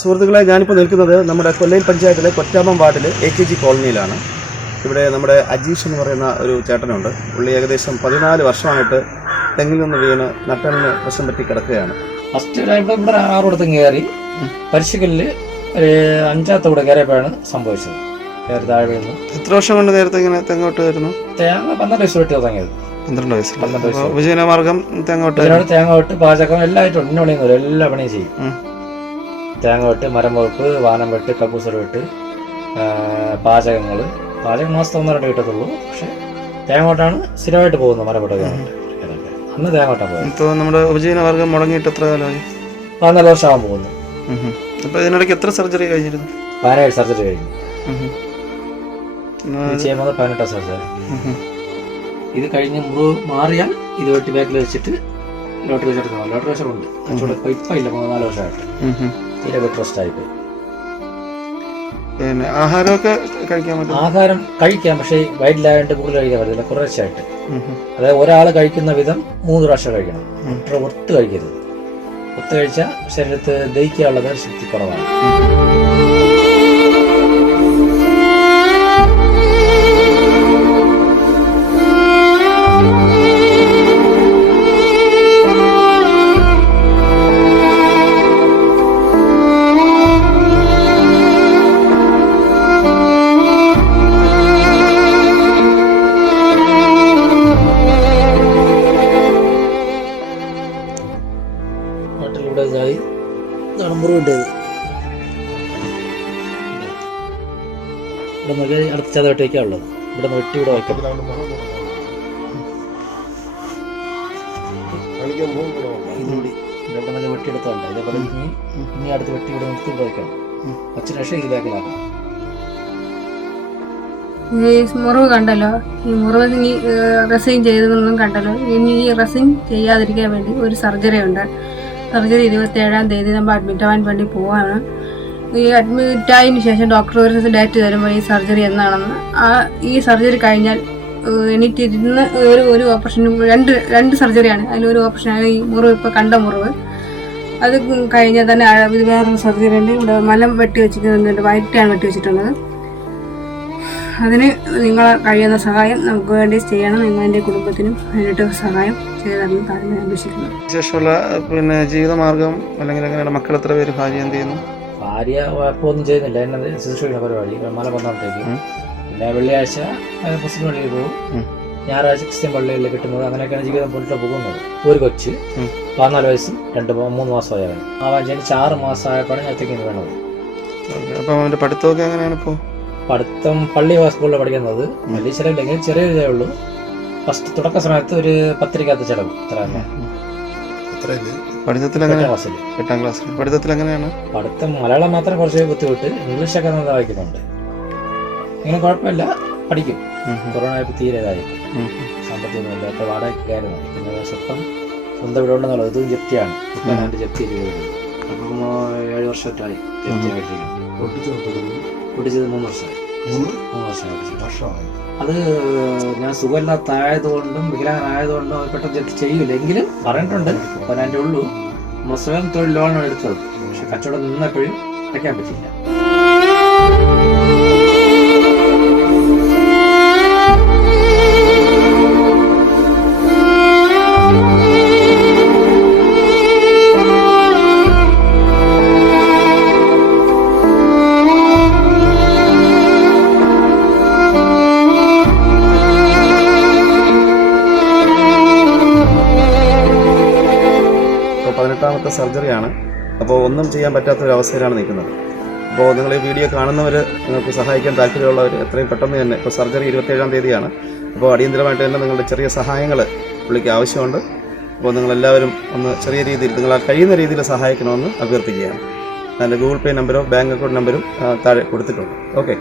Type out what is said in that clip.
സുഹൃത്തുക്കളെ ഞാനിപ്പോൾ നിൽക്കുന്നത് നമ്മുടെ കൊല്ലയിൽ പഞ്ചായത്തിലെ കൊറ്റാമം വാർഡിലെ എ കെ ജി കോളനിയിലാണ്. ഇവിടെ നമ്മുടെ അജീഷ് എന്ന് പറയുന്ന ഒരു ചേട്ടനുണ്ട്. പുള്ളി ഏകദേശം പതിനാല് വർഷമായിട്ട് തെങ്ങിൽ നിന്ന് വീണ് നട്ടലിന് വശം പറ്റി കിടക്കുകയാണ്. ഫസ്റ്റ് ഇവിടെ ഇവിടെ ആറോടത്തും കയറി. പരിശുക്കലിൽ ഒരു അഞ്ചാത്ത കൂടെ കയറിയപ്പോഴാണ് സംഭവിച്ചത്. കയറി താഴെ വീഴുന്നു എത്ര വർഷം കൊണ്ട് നേരത്തെ ഇങ്ങനെ തെങ്ങോട്ട് വരുന്നു തേങ്ങ പന്ത്രണ്ട് വയസ്സ് വെട്ടി തുടങ്ങിയത് പന്ത്രണ്ട് വയസ്സ് പന്ത്രണ്ട് വയസ്സ്. വിജയനമാർഗം തെങ്ങോട്ട് തേങ്ങോട്ട് തേങ്ങ പാചകം എല്ലായിട്ടും ആയിട്ടുണ്ട് എല്ലാ പണിയും ചെയ്യും. തേങ്ങ വെട്ട് മരം വെപ്പ് വാനം വെട്ട് കക്കൂസർ വെട്ട് പാചകങ്ങൾ. പാചകം മാസത്തെ ഒന്നരട്ട് കിട്ടത്തുള്ളൂ. പക്ഷെ തേങ്ങ വെട്ടാണ് സ്ഥിരമായിട്ട് പോകുന്നത് മരം വെട്ടൊക്കെ അന്ന് തേങ്ങ വെട്ടാൻ പോകുന്നത് ഇപ്പോൾ നമ്മുടെ ഉപജീവനമാർഗം മുടങ്ങിയിട്ട് എത്ര കാലമായി? പതിനാല് വർഷമാകാൻ പോകുന്നു. അപ്പോൾ ഇതിനിടയ്ക്ക് എത്ര സർജറി കഴിഞ്ഞിരുന്നു? പതിനേഴ് സർജറി കഴിഞ്ഞു. ചെയ്യുന്നത് പതിനെട്ടാം സർജറി. ഇത് കഴിഞ്ഞ് മുറിവ് മാറിയാൽ ഇത് വെട്ടി ബാക്കിൽ വെച്ചിട്ട് ലോട്ടറി വെച്ചെടുക്കണം. ലോട്ടറി വെച്ചിട്ടുണ്ട് കച്ചവടം ഇപ്പം ഇപ്പം ഇല്ല മൂന്നാൽ വർഷമായിട്ട്. തീരെ ബെഡ് റെസ്റ്റ് ആയിപ്പോയി. പിന്നെ ആഹാരമൊക്കെ കഴിക്കാൻ പറ്റും ആഹാരം കഴിക്കാം പക്ഷേ വയറ്റിലായതുകൊണ്ട് കൂടുതൽ കഴിക്കാൻ പറ്റില്ല കുറച്ചായിട്ട്. അതായത് ഒരാൾ കഴിക്കുന്ന വിധം മൂന്ന് പ്രാവശ്യം കഴിക്കണം. ഒട്ട ഒത്ത് കഴിക്കരുത് ഒത്ത് കഴിച്ചാൽ ശരീരത്ത് ദഹിക്കാനുള്ളത് ശക്തി കുറവാണ്. ഇവിടെ നിന്ന് അടുത്ത ചതവട്ടേക്കാണ് ഉള്ളത്. ഇവിടെ വെട്ടി ഇവിടെ വയ്ക്കാം ഇതുകൂടി ഇവിടെ നല്ല വെട്ടിയെടുത്തതല്ല ഇതേപോലെ ഇനി ഇനി അടുത്ത് വെട്ടി ഇവിടെ നിർത്തി ഇവിടെ വയ്ക്കണം വച്ച ശേഷം ഇത് ബാക്കിലാക്കണം മുറിവ് കണ്ടല്ലോ. ഈ മുറിവ് നീ റെസിൻ ചെയ്തതെന്നും കണ്ടല്ലോ. ഇനി ഈ റെസിൻ ചെയ്യാതിരിക്കാൻ വേണ്ടി ഒരു സർജറി ഉണ്ട്. സർജറി ഇരുപത്തി ഏഴാം തീയതി നമ്മൾ അഡ്മിറ്റ് ആവാൻ വേണ്ടി പോവാണ്. ഈ അഡ്മിറ്റ് ആയതിനു ശേഷം ഡോക്ടർ ഒരു ഡേറ്റ് തരുമ്പോൾ ഈ സർജറി എന്നാണെന്ന് ആ ഈ സർജറി കഴിഞ്ഞാൽ എനിക്ക് എണീറ്റിരുന്ന് ഒരു ഒരു ഓപ്പറേഷനും രണ്ട് രണ്ട് സർജറിയാണ് അതിലൊരു ഓപ്പറേഷനാണ് ഈ മുറിവ് ഇപ്പോൾ കണ്ട മുറിവ്. അത് കഴിഞ്ഞാൽ തന്നെ വേറെ സർജറി ഉണ്ട്. ഇവിടെ മലം വെട്ടി വെച്ചിട്ടുണ്ട് വയറ്റാണ് വെട്ടി വെച്ചിട്ടുള്ളത്. അതിന് നിങ്ങൾ കഴിയുന്ന സഹായം നമുക്ക് വേണ്ടി ചെയ്യണം. നിങ്ങളുടെ കുടുംബത്തിനും വേണ്ടിയിട്ട് സഹായം ചെയ്തു താഴ്മ അപേക്ഷിക്കുന്നു ശേഷമുള്ള പിന്നെ ജീവിതമാർഗം അല്ലെങ്കിൽ എങ്ങനെയാണ് മക്കൾ എത്ര പേര് ഭാര്യ എന്ത് ചെയ്യുന്നു? ഭാര്യ ഒന്നും ചെയ്യുന്നില്ല. എന്നെ ശുശ്രൂഷിക്കുന്ന പരിപാടി മല പന്ത്രണ്ടേക്ക്. പിന്നെ വെള്ളിയാഴ്ച മുസ്ലിം പള്ളിയിൽ പോകും. ഞായറാഴ്ച ക്രിസ്ത്യൻ പള്ളിയിൽ കിട്ടുന്നത്. അങ്ങനെയൊക്കെയാണ് ജീവിതം മുന്നോട്ട് പോകുന്നത്. ഒരു കൊച്ച്. പതിനാല് വയസ്സും രണ്ട് മാസം മൂന്ന് മാസമായവൻ. അവൻ ജനിച്ച് ആറ് മാസമായപ്പോഴാണ് ഞാൻ എത്തിക്കുന്നത് വേണത് അപ്പം അവന്റെ പഠിത്തമൊക്കെ എങ്ങനെയാണ് ഇപ്പോൾ പഠിത്തം പള്ളി സ്കൂളിൽ പഠിക്കുന്നത്. വലിയ ചിലവില്ലെങ്കിൽ ചെറിയ ഇതേ ഉള്ളൂ. ഫസ്റ്റ് തുടക്ക സമയത്ത് ഒരു പത്രിക ചിലവ് ഇത്ര തന്നെ പഠിത്തത്തിൽ എങ്ങനെ ക്ലാസ്സിൽ എട്ടാം ക്ലാസ്സിൽ പഠിത്തത്തിൽ എങ്ങനെയാണ്? പഠിത്തം മലയാളം മാത്രം കുറച്ച് ബുദ്ധിമുട്ട് ഇംഗ്ലീഷൊക്കെ നന്നായി വായിക്കുന്നുണ്ട്. ഇങ്ങനെ കുഴപ്പമില്ല. പഠിക്കും. കൊറോണ ആയപ്പോൾ തീരെ ഉം സാമ്പത്തികമൊന്നുമില്ല അപ്പോൾ വാടകയ്ക്കായിരുന്നു പിന്നെ സ്വന്തം സ്വന്തം ഇവിടെ ഉണ്ടെന്നുള്ളത് ഇതും ജപ്തിയാണ്. രണ്ട് ജപ്തി ചെയ്തത് അപ്പം ഏഴ് വർഷമായിട്ടായി ജപ്തി ആയിട്ടില്ല. പൊട്ടിച്ചത് മൂന്ന് വർഷമായി മൂന്ന് വർഷമായി. അത് ഞാൻ സുഖമില്ലാത്തായതുകൊണ്ടും വികലാംഗനായതുകൊണ്ടും അത് പെട്ടെന്ന് ജപ്തി ചെയ്യൂല. എങ്കിലും പറഞ്ഞിട്ടുണ്ട്. അപ്പൊ എന്റെ ഉള്ളൂ. നമ്മൾ സ്വയം തൊഴിൽ ലോണാണ് എടുത്തത്. പക്ഷെ കച്ചവടം നിന്നപ്പോഴും അടയ്ക്കാൻ പറ്റില്ല പതിനെട്ടാമത്തെ സർജറിയാണ് അപ്പോൾ ഒന്നും ചെയ്യാൻ പറ്റാത്ത ഒരു അവസ്ഥയിലാണ് നിൽക്കുന്നത്. അപ്പോൾ നിങ്ങൾ ഈ വീഡിയോ കാണുന്നവർ നിങ്ങൾക്ക് സഹായിക്കാൻ താല്പര്യമുള്ളവർ എത്രയും പെട്ടെന്ന് തന്നെ ഇപ്പോൾ സർജറി ഇരുപത്തേഴാം തീയതിയാണ്. അപ്പോൾ അടിയന്തരമായിട്ട് തന്നെ നിങ്ങളുടെ ചെറിയ സഹായങ്ങൾ പുള്ളിക്ക് ആവശ്യമുണ്ട്. അപ്പോൾ നിങ്ങളെല്ലാവരും ഒന്ന് ചെറിയ രീതിയിൽ നിങ്ങളാൽ കഴിയുന്ന രീതിയിൽ സഹായിക്കണമെന്ന് അഭ്യർത്ഥിക്കുകയാണ്. അതിന്റെ ഗൂഗിൾ പേ നമ്പരോ ബാങ്ക് അക്കൗണ്ട് നമ്പരും താഴെ കൊടുത്തിട്ടുണ്ട്. ഓക്കെ.